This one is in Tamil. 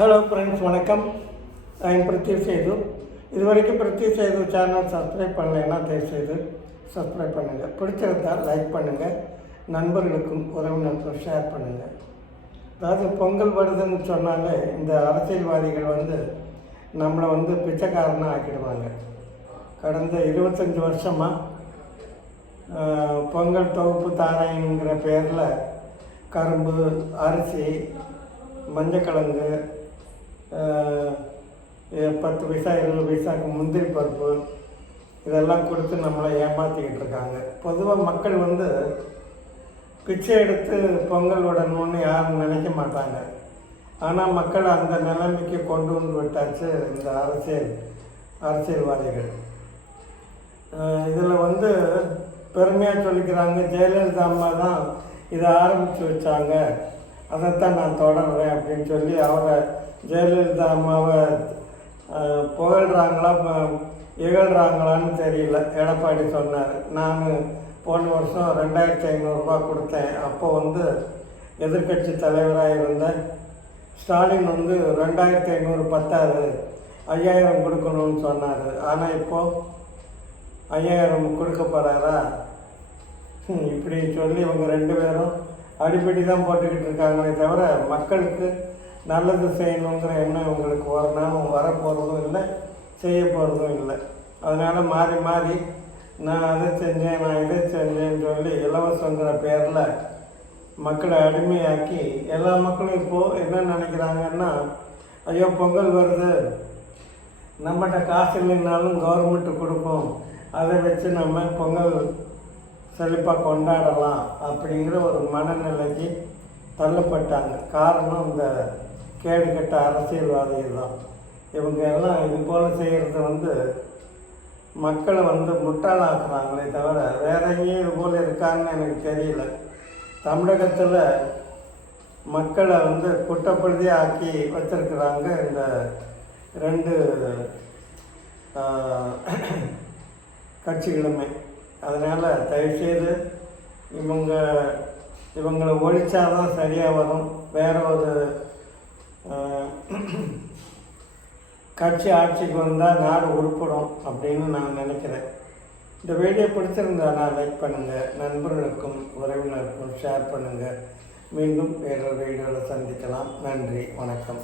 ஹலோ ஃப்ரெண்ட்ஸ் வணக்கம். நான் பிரித்தி சேது இது வரைக்கும் பிரித்தி சேது சேனல் சப்ஸ்கிரைப் பண்ணலைன்னா தயவுசெய்து சப்ஸ்கிரைப் பண்ணுங்கள் பிடிச்சிருந்தா லைக் பண்ணுங்கள் நண்பர்களுக்கும் உறவினருக்கும் ஷேர் பண்ணுங்கள் அதாவது பொங்கல் வருதுன்னு சொன்னாலே இந்த அரசியல்வாதிகள் வந்து நம்மளை வந்து பிச்சைக்காரனாக ஆக்கிடுவாங்க. கடந்த இருபத்தஞ்சி வருஷமாக பொங்கல் தொகுப்பு தாராயங்கிற பேரில் கரும்பு அரிசி மஞ்சக்கிழங்கு பத்து பைசா இருபது பைசாக்கு முந்திரி பருப்பு இதெல்லாம் கொடுத்து நம்மளை ஏமாற்றிக்கிட்டு இருக்காங்க. பொதுவாக மக்கள் வந்து பிச்சை எடுத்து பொங்கல் விடணும்னு யாரும் நினைக்க மாட்டாங்க. ஆனால் மக்கள் அந்த நிலைமைக்கு கொண்டு வந்து விட்டாச்சு இந்த அரசியல் அரசியல்வாதிகள். இதில் வந்து பெருமையாக சொல்லிக்கிறாங்க ஜெயலலிதா அம்மா தான் இதை ஆரம்பித்து வச்சாங்க. அதைத்தான் நான் தொடர்றேன் அப்படின்னு சொல்லி அவரை ஜெயலலிதா அம்மாவை புகழ்கிறாங்களா புகழ்றாங்களா தெரியல. எடப்பாடி சொன்னார். நான் போன வருஷம் ரெண்டாயிரத்தி ஐநூறுரூபா கொடுத்தேன். அப்போ வந்து எதிர்க்கட்சி தலைவராக இருந்தேன் ஸ்டாலின் வந்து ரெண்டாயிரத்தி ஐநூறு பத்தாது ஐயாயிரம் கொடுக்கணும்னு சொன்னார். ஆனால் இப்போது ஐயாயிரம் கொடுக்க போகிறாரா இப்படி சொல்லி இவங்க ரெண்டு பேரும் அடிப்படி தான் போட்டுக்கிட்டு இருக்காங்களே தவிர மக்களுக்கு நல்லது செய்யணுங்கிற எண்ணம் இவங்களுக்கு ஒரு நாளும் வரப்போகிறதும் இல்லை செய்ய போகிறதும் இல்லை. அதனால் மாறி மாறி நான் அதை செஞ்சேன் நான் இதை செஞ்சேன்னு சொல்லி இலவசங்கிற பேரில் மக்களை அடிமையாக்கி எல்லா மக்களும் இப்போது என்ன நினைக்கிறாங்கன்னா ஐயோ பொங்கல் வருது. நம்மகிட்ட காசு இல்லைனாலும் கவர்மெண்ட்டு கொடுப்போம். அதை வச்சு நம்ம பொங்கல் செழிப்பாக கொண்டாடலாம் அப்படிங்கிற ஒரு மனநிலைக்கு தள்ளப்பட்டாங்க. காரணம் இந்த கேடுகட்ட அரசியல்வாதிகள் தான். இவங்க எல்லாம் இது போல் செய்கிறது வந்து மக்களை வந்து முட்டாளாக்குறாங்களே தவிர வேற எங்கேயும் இது போல் இருக்காங்கன்னு எனக்கு தெரியல. தமிழகத்தில் மக்களை வந்து குற்றப்படுத்தி ஆக்கி வச்சிருக்கிறாங்க இந்த ரெண்டு கட்சிகளுமே. அதனால் தயவுசெய்து இவங்க இவங்களை ஒழிச்சாதான் சரியாக வரும். வேறு ஒரு கட்சி ஆட்சிக்கு வந்தால் நாடு உருப்படும் அப்படின்னு நான் நினைக்கிறேன். இந்த வீடியோ பிடிச்சிருந்தா நான் லைக் பண்ணுங்கள் நண்பர்களுக்கும் உறவினருக்கும் ஷேர் பண்ணுங்கள் மீண்டும் வேறொரு வீடியோவில் சந்திக்கலாம். நன்றி வணக்கம்.